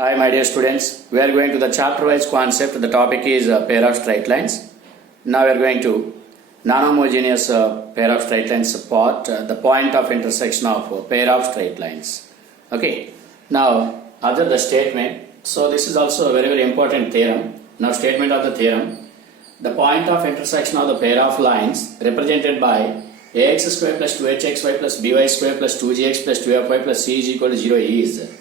Hi my dear students, we are going to the chapter wise concept. The topic is pair of straight lines. Now we are going to non-homogeneous pair of straight lines part, the point of intersection of a pair of straight lines. Okay, now other the statement. So this is also a very important theorem. Now statement of the theorem. The point of intersection of the pair of lines represented by ax square plus 2hxy plus by square plus 2gx plus 2fy plus c is equal to 0 is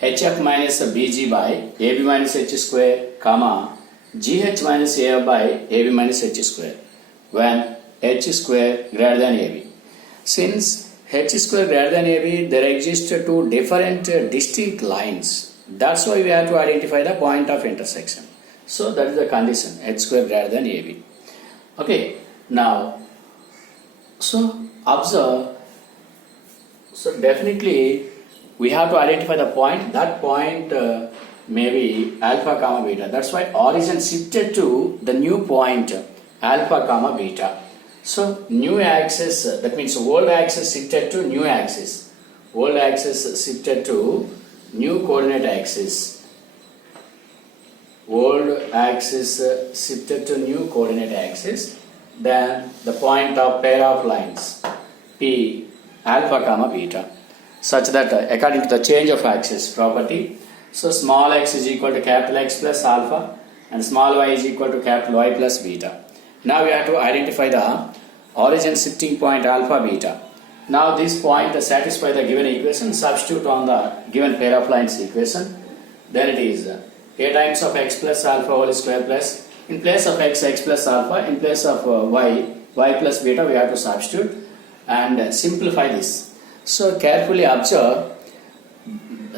hf minus bg by ab minus h square, comma gh minus af by ab minus h square when h square greater than ab. Since h square greater than ab, there exist two different distinct lines. That's why we have to identify the point of intersection. So that is the condition, h square greater than ab. Okay, now so observe. So definitely we have to identify the point. That point may be alpha comma beta. That's why origin shifted to the new point alpha comma beta. So new axis, that means old axis shifted to new axis. Old axis shifted to new coordinate axis. Old axis shifted to new coordinate axis. Then the point of pair of lines P alpha comma beta, such that according to the change of axis property, so small x is equal to capital X plus alpha and small y is equal to capital Y plus beta. Now we have to identify the origin shifting point alpha beta. Now this point satisfies the given equation. Substitute on the given pair of lines equation. Then it is a times of x plus alpha whole square plus, in place of x, x plus alpha, in place of y, y plus beta, we have to substitute and simplify this. So carefully observe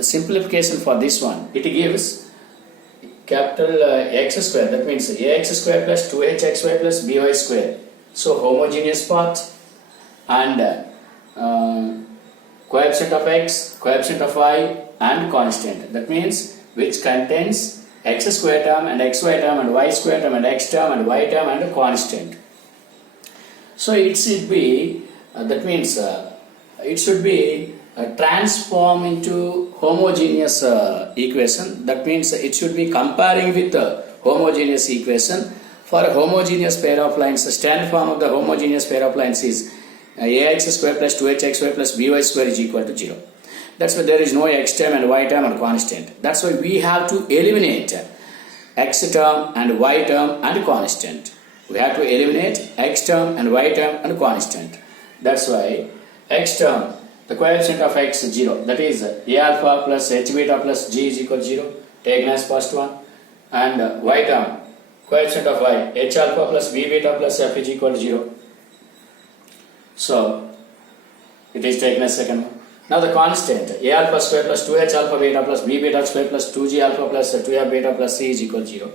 simplification for this one. It gives capital x square, that means ax square plus 2hxy plus by square. So homogeneous part and coefficient of x, coefficient of y and constant. That means which contains x square term and xy term and y square term and x term and y term and a constant. So it should be, that means it should be transform into homogeneous equation. That means it should be comparing with the homogeneous equation. For a homogeneous pair of lines, the standard form of the homogeneous pair of lines is ax square plus 2hxy plus by square is equal to 0. That's why there is no x term and y term and constant. That's why we have to eliminate x term and y term and constant. We have to eliminate x term and y term and constant. That's why x term, the coefficient of x is 0. That is a alpha plus h beta plus g is equal to 0. Taken as first one. And y term, coefficient of y, h alpha plus b beta plus f is equal to 0. So it is taken as second one. Now the constant a alpha square plus 2h alpha beta plus b beta square plus 2g alpha plus 2f beta plus c is equal to 0.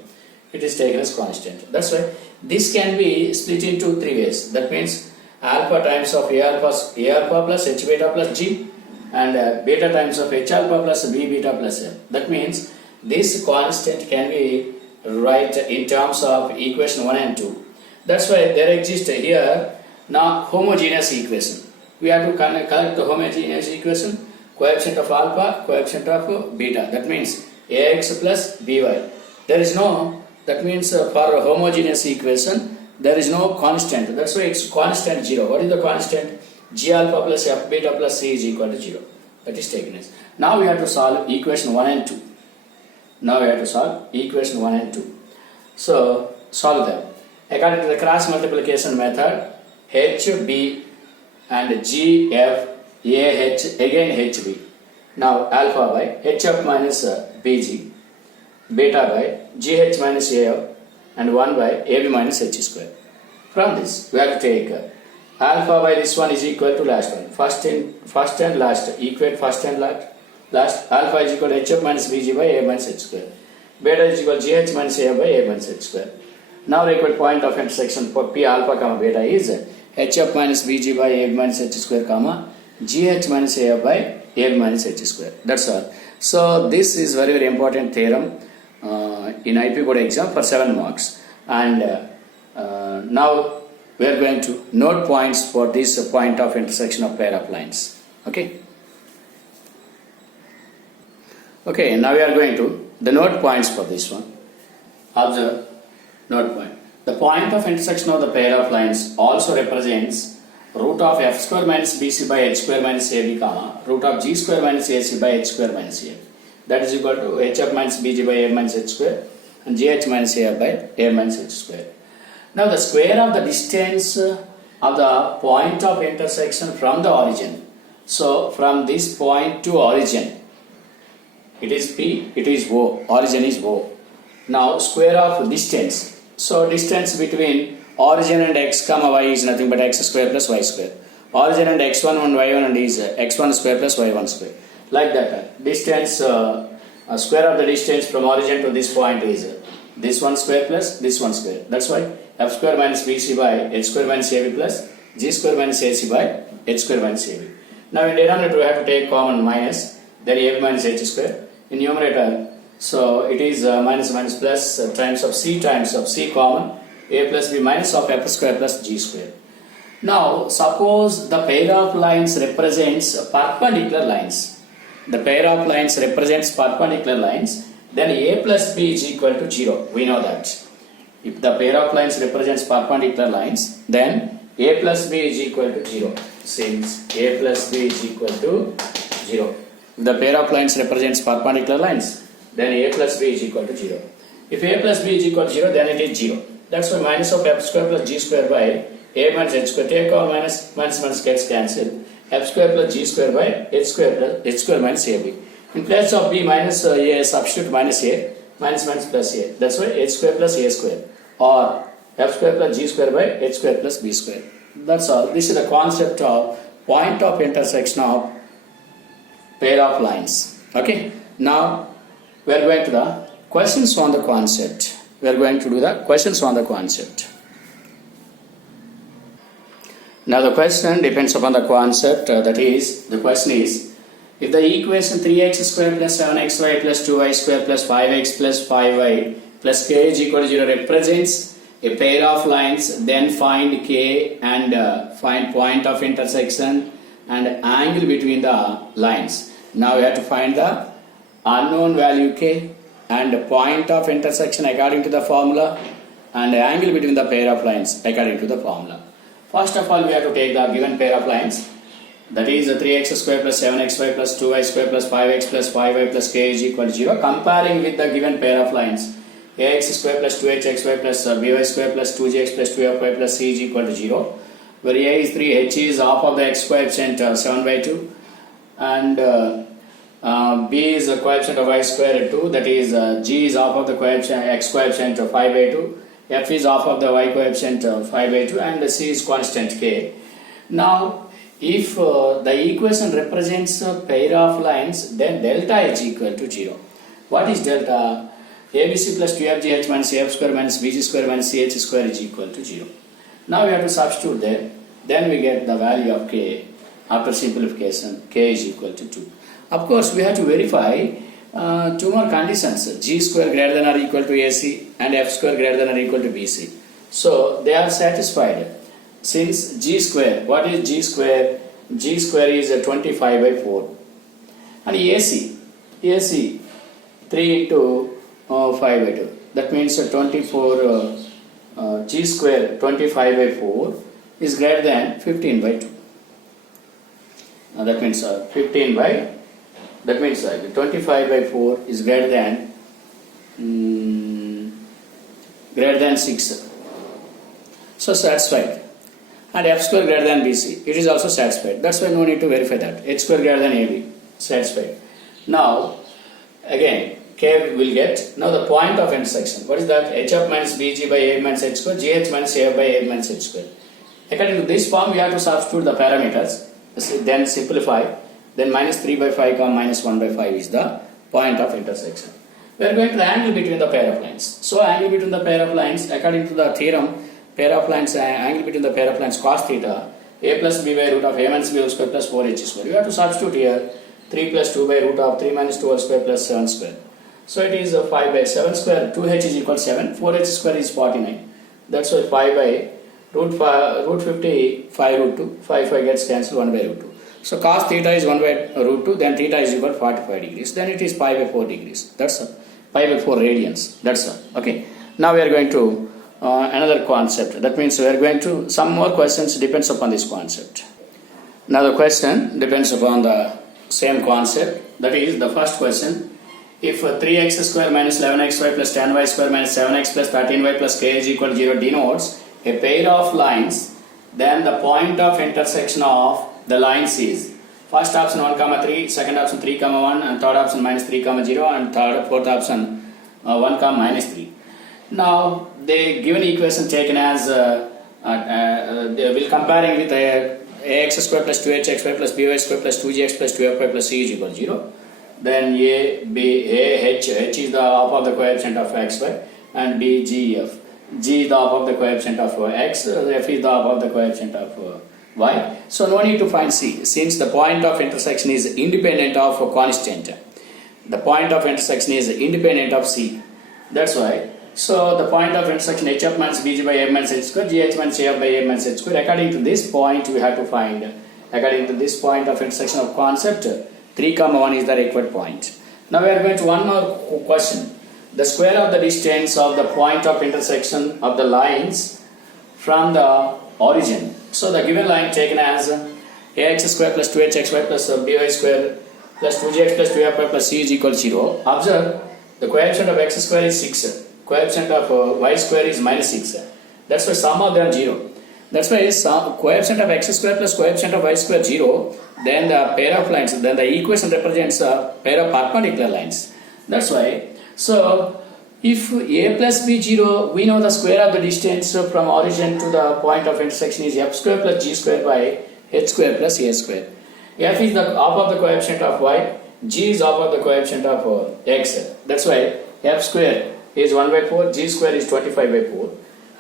It is taken as constant. That's why this can be split into three ways. That means alpha times of a alpha plus h beta plus g and beta times of h alpha plus b beta plus f. That means this constant can be write in terms of equation 1 and 2. That's why there exists here now homogeneous equation. We have to collect the homogeneous equation, coefficient of alpha, coefficient of beta. That means ax plus by. There is no, that means for a homogeneous equation, there is no constant. That's why it's constant 0. What is the constant? G alpha plus f beta plus c is equal to 0. That is taken as. Now we have to solve equation 1 and 2. Now we have to solve equation 1 and 2. So solve them. According to the cross multiplication method, HB and G, F, A, H, again HB. Now alpha by HF minus BG, beta by GH minus AF, and 1 by AB minus H square. From this, we have to take alpha by this one is equal to last one. First and last, equate first and last. Alpha is equal to HF minus BG by A minus H square. Beta is equal to GH minus AF by A minus H square. Now required point of intersection for P alpha comma beta is hf minus bg by a minus h square comma gh minus af by a minus h square. That's all. So this is very important theorem in IP board exam for 7 marks. And now we are going to note points for this point of intersection of pair of lines. Okay. Okay, now we are going to the node points for this one. Observe node point. The point of intersection of the pair of lines also represents root of f square minus bc by h square minus ab comma root of g square minus ac by h square minus a. That is equal to hf minus bg by a minus h square and gh minus a by a minus h square. Now the square of the distance of the point of intersection from the origin. So from this point to origin, it is P, it is O, origin is O. Now square of distance. So distance between origin and x comma y is nothing but x square plus y square. Origin and x1 and y1 and is x1 square plus y1 square. Like that. Distance, square of the distance from origin to this point is this one square plus this one square. That's why f square minus bc by h square minus ab plus g square minus ac by h square minus ab. Now in denominator we have to take common minus, then ab minus h square. In numerator, so it is minus minus plus times of c common, a plus b minus of f square plus g square. Now suppose the pair of lines represents perpendicular lines. The pair of lines represents perpendicular lines, then a plus b is equal to 0. We know that. If the pair of lines represents perpendicular lines, then a plus b is equal to 0. Since a plus b is equal to 0. If the pair of lines represents perpendicular lines, then a plus b is equal to 0. If a plus b is equal to 0, then it is 0. That's why minus of f square plus g square by a minus h square. Take all minus gets cancelled. F square plus g square by h square plus h square minus ab. In place of b minus a, substitute minus a, minus plus a. That's why h square plus a square. Or f square plus g square by h square plus b square. That's all. This is the concept of point of intersection of pair of lines. Okay. Now we are going to the questions on the concept. We are going to do the questions on the concept. Now the question depends upon the concept. That is, the question is, if the equation 3x square plus 7xy plus 2y square plus 5x plus 5y plus k is equal to 0 represents a pair of lines, then find k and find point of intersection and angle between the lines. Now we have to find the unknown value k and point of intersection according to the formula and angle between the pair of lines according to the formula. First of all, we have to take the given pair of lines, that is 3x square plus 7xy plus 2y square plus 5x plus 5y plus k is equal to 0, comparing with the given pair of lines ax square plus 2hxy plus by square plus 2gx plus 2fy plus c is equal to 0, where a is 3, h is half of the x coefficient 7 by 2 and b is the coefficient of y square 2, that is g is half of the coefficient x coefficient 5 by 2, f is half of the y coefficient 5 by 2 and c is constant k. Now if the equation represents a pair of lines, then delta is equal to 0. What is delta? ABC plus 2fgh minus af square minus bg square minus ch square is equal to 0. Now we have to substitute there, then we get the value of k. After simplification, k is equal to 2. Of course, we have to verify two more conditions, g square greater than or equal to ac and f square greater than or equal to bc. So they are satisfied. Since g square, what is g square? G square is 25 by 4. And ac 3 into 5 by 2. That means 24, g square 25 by 4 is greater than 15 by 2. That means 25 by 4 is greater than 6. So satisfied. And f square greater than bc, it is also satisfied. That's why no need to verify that. H square greater than ab, satisfied. Now again k will get, now the point of intersection. What is that? hf minus bg by a minus h square, gh minus a by a minus h square. According to this form, we have to substitute the parameters, then simplify, then minus 3 by 5 comma minus 1 by 5 is the point of intersection. We are going to the angle between the pair of lines. So angle between the pair of lines, according to the theorem, pair of lines, angle between the pair of lines cos theta, a plus b by root of a minus b whole square plus 4h square. We have to substitute here 3 plus 2 by root of 3 minus 2 whole square plus 7 square. So it is 5 by 7 square, 2h is equal to 7, 4h square is 49. That's why 5 by root 50, 5 root 2, 5 gets cancelled 1 by root 2. So cos theta is 1 by root 2, then theta is equal to 45 degrees. Then it is pi by 4 degrees. That's all. Pi by 4 radians. That's all. Okay. Now we are going to another concept. That means we are going to some more questions depends upon this concept. Now the question depends upon the same concept. That is the first question. If 3x square minus 11xy plus 10y square minus 7x plus 13y plus k is equal to 0 denotes a pair of lines, then the point of intersection of the lines is first option 1 comma 3, second option 3 comma 1, and third option minus 3 comma 0, and fourth option 1 comma minus 3. Now the given equation taken as they will comparing with ax square plus 2hxy plus by square plus 2gx plus 2fy plus c is equal to 0. Then a, b, a, h is the half of the coefficient of xy, and b, g, f. G is the half of the coefficient of x, f is the half of the coefficient of y. So no need to find c, since the point of intersection is independent of a constant. The point of intersection is independent of c. That's why. So the point of intersection hf minus bg by a minus h square, gh minus af by a minus h square. According to this point, we have to find, according to this point of intersection of concept, 3 comma 1 is the required point. Now we are going to one more question. The square of the distance of the point of intersection of the lines from the origin. So the given line taken as ax square plus 2hxy plus by square plus 2gx plus 2fy plus c is equal to 0. Observe the coefficient of x square is 6. Coefficient of y square is minus 6. That's why sum of them 0. That's why coefficient of x square plus coefficient of y square 0. Then the pair of lines, then the equation represents a pair of perpendicular lines. That's why. So if a plus b 0, we know the square of the distance from origin to the point of intersection is f square plus g square by h square plus a square. F is the half of the coefficient of y, g is half of the coefficient of x. That's why f square is 1 by 4, g square is 25 by 4,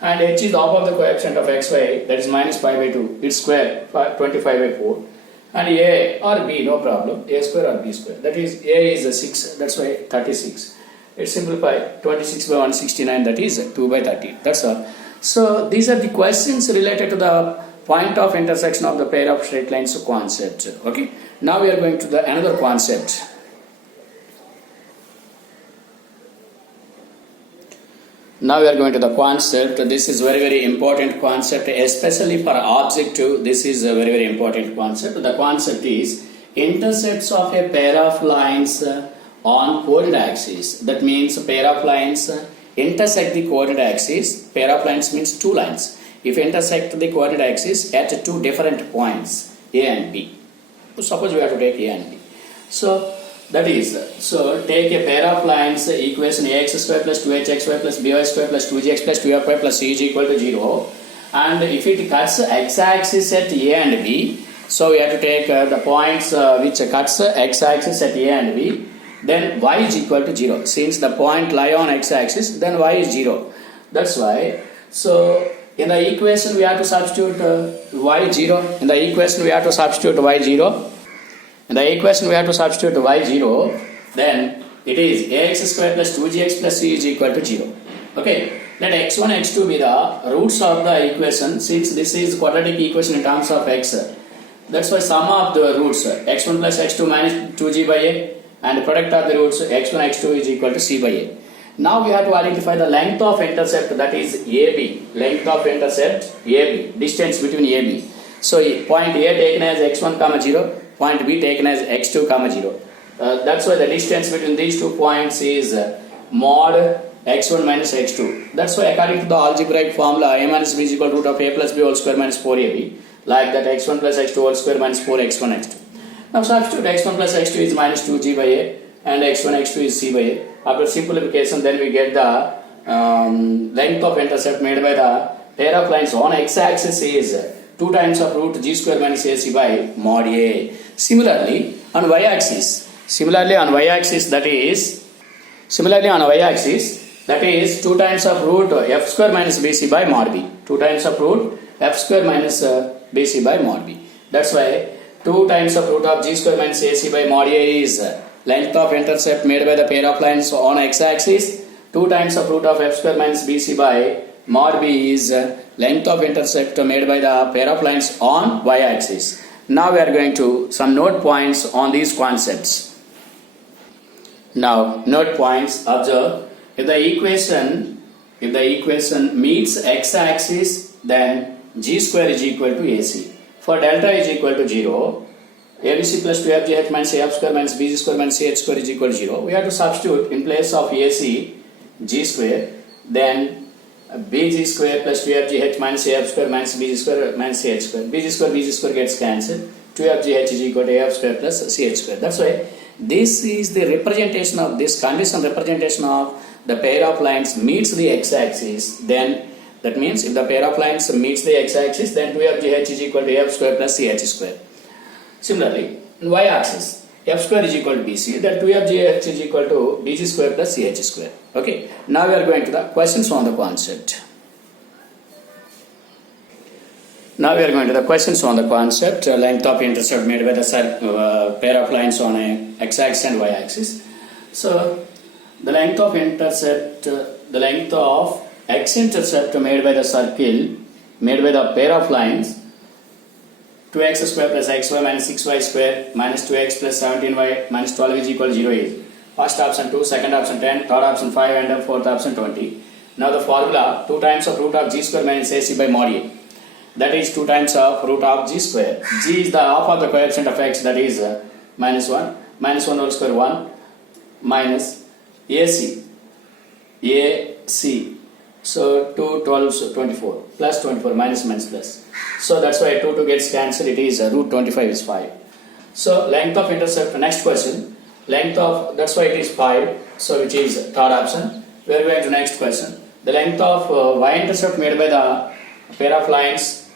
and h is half of the coefficient of xy, that is minus pi by 2, its square 25 by 4, and a or b, no problem, a square or b square, that is a is 6, that's why 36. It simplified 26 by 169, that is 2 by 30. That's all. So these are the questions related to the point of intersection of the pair of straight lines concept. Okay. Now we are going to the another concept. Now we are going to the concept. This is very important concept, especially for objective. This is a very important concept. The concept is intercepts of a pair of lines on coordinate axis. That means a pair of lines intersect the coordinate axis. Pair of lines means two lines. If intersect the coordinate axis at two different points, A and B. Suppose we have to take A and B. So that is, so take a pair of lines, equation ax square plus 2hxy plus by square plus 2gx plus 2fy plus c is equal to 0. And if it cuts x-axis at A and B, so we have to take the points which cuts x-axis at A and B, then y is equal to 0. Since the point lie on x-axis, then y is 0. That's why, so in the equation we have to substitute y 0. In the equation we have to substitute y 0. In the equation we have to substitute y0, then it is ax square plus 2gx plus c is equal to 0. Okay, let x1, x2 be the roots of the equation, since this is quadratic equation in terms of x. That's why sum of the roots x1 plus x2 minus 2g by a, and product of the roots x1, x2 is equal to c by a. Now we have to identify the length of intercept, that is AB. Length of intercept AB, distance between AB. So point A taken as x1 comma 0, point B taken as x2 comma 0. That's why the distance between these 2 points is mod x1 minus x2. That's why according to the algebraic formula, a minus b is equal to root of a plus b whole square minus 4ab. Like that x1 plus x2 whole square minus 4x1 x2. Now substitute x1 plus x2 is minus 2g by a and x1 x2 is c by a. After simplification, then we get the length of intercept made by the pair of lines on x-axis is 2 times of root g square minus ac by mod a. Similarly on y-axis, that is 2 times of root f square minus bc by mod b. 2 times of root f square minus bc by mod b. That's why 2 times of root of g square minus ac by mod a is length of intercept made by the pair of lines on x-axis. 2 times of root of f square minus bc by mod b is length of intercept made by the pair of lines on y-axis. Now we are going to some note points on these concepts. Now note points, observe, if the equation meets x-axis, then g square is equal to ac. For delta is equal to 0, abc plus 2fgh minus af square minus bg square minus ch square is equal to 0. We have to substitute in place of ac g square, then bg square plus 2fgh minus af square minus bg square minus ch square. Bg square gets cancelled. 2fgh is equal to af square plus ch square. That's why this is the representation of this condition, representation of the pair of lines meets the x-axis. Then that means if the pair of lines meets the x-axis, then 2fgh is equal to af square plus ch square. Similarly, in y-axis, f square is equal to bc, then 2fgh is equal to bg square plus ch square. Okay. Now we are going to the questions on the concept. Now we are going to the questions on the concept. Length of intercept made by the pair of lines on a x-axis and y-axis. So the length of intercept, the length of x-intercept made by the circle made by the pair of lines 2x square plus xy minus 6y square minus 2x plus 17y minus 12 is equal to 0 is first option 2, second option 10, third option 5 and fourth option 20. Now the formula 2 times of root of g square minus ac by mod a. That is 2 times of root of g square. G is the half of the coefficient of x, that is minus 1. Minus 1 whole square 1 minus ac. So 2, 12, 24 plus 24 minus plus. So that's why 2 gets cancelled. It is root 25 is 5. So length of intercept, next question. Length of, that's why it is 5. So which is third option. We are going to next question. The length of y-intercept made by the pair of lines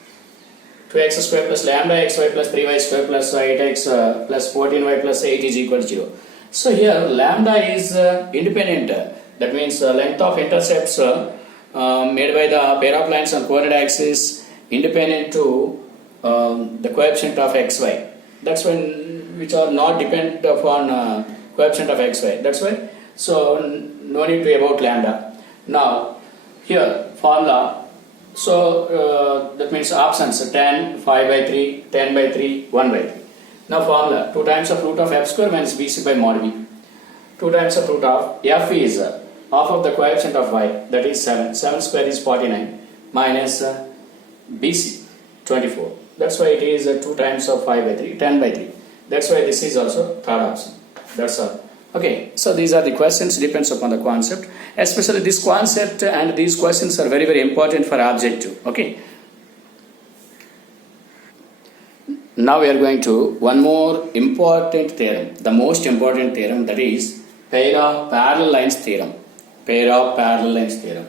2x square plus lambda xy plus 3y square plus 8x plus 14y plus 8 is equal to 0. So here lambda is independent. That means length of intercepts made by the pair of lines on coordinate axis independent to the coefficient of xy. That's when which are not dependent upon coefficient of xy. That's why. So no need to about lambda. Now here formula. So that means options 10, 5 by 3, 10 by 3, 1 by 3. Now formula 2 times of root of f square minus bc by mod b. 2 times of root of f is half of the coefficient of y, that is 7. 7 square is 49 minus bc 24. That's why it is 2 times of 5 by 3, 10 by 3. That's why this is also third option. That's all. Okay, so these are the questions, depends upon the concept. Especially this concept and these questions are very, very important for objective. Okay. Now we are going to one more important theorem, the most important theorem, that is pair of parallel lines theorem. Pair of parallel lines theorem.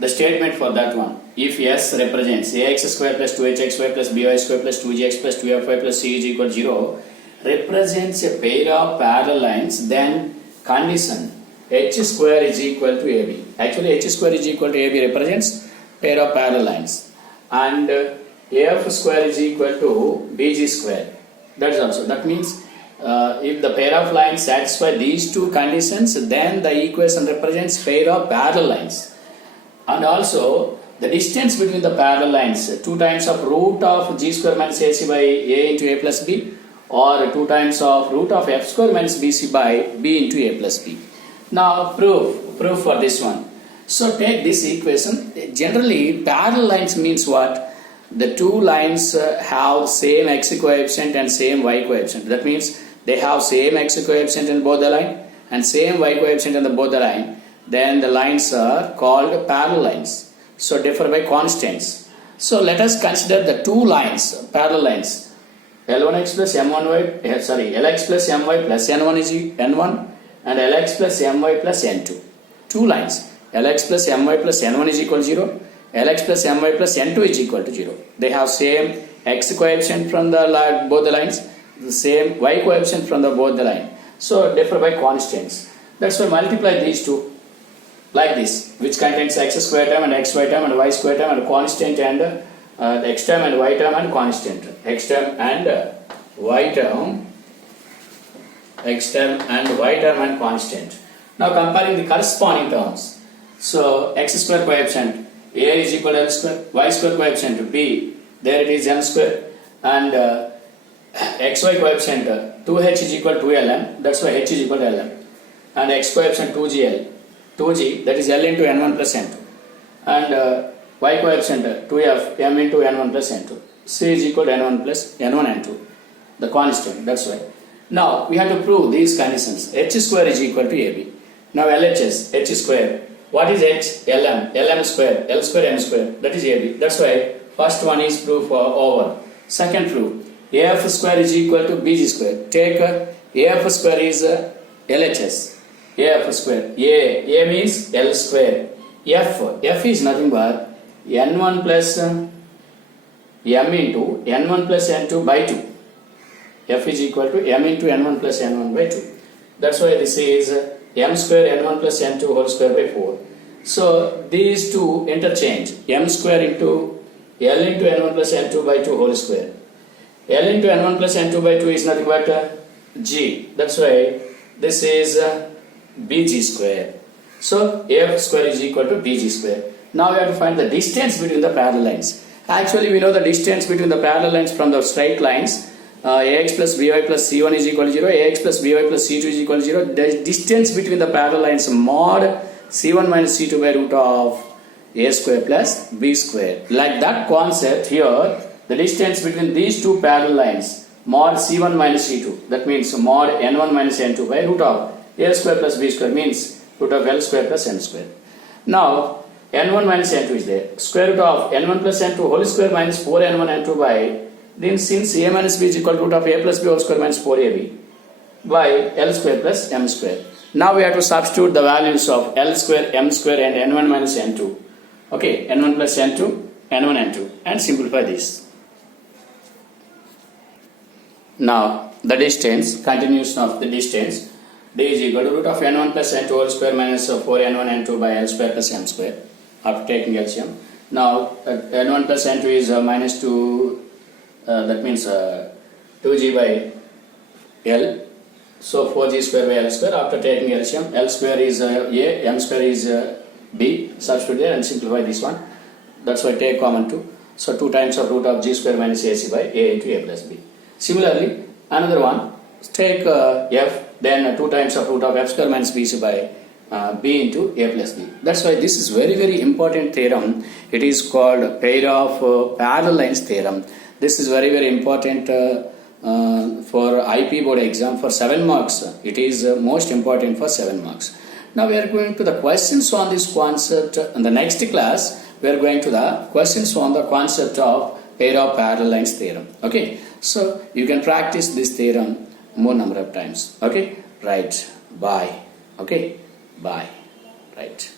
The statement for that one, if S represents ax square plus 2hxy plus by square plus 2gx plus 2fy plus c is equal to 0, represents a pair of parallel lines, then condition h square is equal to ab. Actually h square is equal to ab represents pair of parallel lines, and af square is equal to bg square. That is also, that means if the pair of lines satisfy these two conditions, then the equation represents pair of parallel lines. And also the distance between the parallel lines, 2 times of root of g square minus ac by a into a plus b, or 2 times of root of f square minus bc by b into a plus b. Now proof for this one. So take this equation. Generally parallel lines means what? The two lines have same x coefficient and same y coefficient. That means they have same x coefficient in both the line and same y coefficient in both the line. Then the lines are called parallel lines. So differ by constants. So let us consider the two lines, parallel lines. L1x plus M1y, Lx plus My plus N1 is N1 and Lx plus My plus N2. Two lines. Lx plus My plus N1 is equal to 0. Lx plus My plus N2 is equal to 0. They have same x coefficient from the both the lines, the same y coefficient from both the line. So differ by constants. That's why multiply these two like this, which contains x square term and xy term and y square term and constant, and the x term and y term and constant. X term and y term, x term and y term and constant. Now comparing the corresponding terms. So x square coefficient a is equal to l square, y square coefficient b, there it is m square, and xy coefficient 2h is equal to lm, that's why h is equal to lm, and x coefficient 2g, that is l into n1 plus n2, and y coefficient 2f, m into n1 plus n2, c is equal to n1 plus n1 n2, the constant, that's why. Now we have to prove these conditions. H square is equal to AB. Now LHS, H square. What is H? LM. LM square, L square, M square. That is AB. That's why first one is proof over. Second proof. AF square is equal to BG square. Take AF square is LHS. AF square. A means L square. F is nothing but N1 plus M into N1 plus N2 by 2. F is equal to M into N1 plus N1 by 2. That's why this is M square N1 plus N2 whole square by 4. So these two interchange. M square into L into N1 plus N2 by 2 whole square. L into N1 plus N2 by 2 is nothing but G. That's why this is BG square. So AF square is equal to BG square. Now we have to find the distance between the parallel lines. Actually we know the distance between the parallel lines from the straight lines. Ax plus by plus c1 is equal to 0, ax plus by plus c2 is equal to 0. The distance between the parallel lines mod c1 minus c2 by root of a square plus b square. Like that concept here, the distance between these two parallel lines mod c1 minus c2, that means mod n1 minus n2 by root of a square plus b square means root of l square plus m square. Now n1 minus n2 is there. Square root of n1 plus n2 whole square minus 4n1 n2 by, then since a minus b is equal to root of a plus b whole square minus 4ab by l square plus m square. Now we have to substitute the values of l square, m square and n1 minus n2. Okay, n1 plus n2, n1 n2, and simplify this. Now the distance, continuation of the distance, d is equal to root of n1 plus n2 whole square minus 4n1 n2 by l square plus m square after taking LCM. Now n1 plus n2 is minus 2. That means 2g by L, so 4g square by L square. After taking LCM, L square is A, M square is B, substitute there and simplify this one. That's why take common 2. So 2 times of root of g square minus AC by A into A plus B. Similarly, another one, take F, then 2 times of root of F square minus BC by B into A plus B. That's why this is very important theorem. It is called pair of parallel lines theorem. This is very important for IP board exam for 7 marks. It is most important for 7 marks. Now we are going to the questions on this concept. In the next class, we are going to the questions on the concept of pair of parallel lines theorem. Okay, so you can practice this theorem more number of times. Okay, right, bye. Okay, bye, right.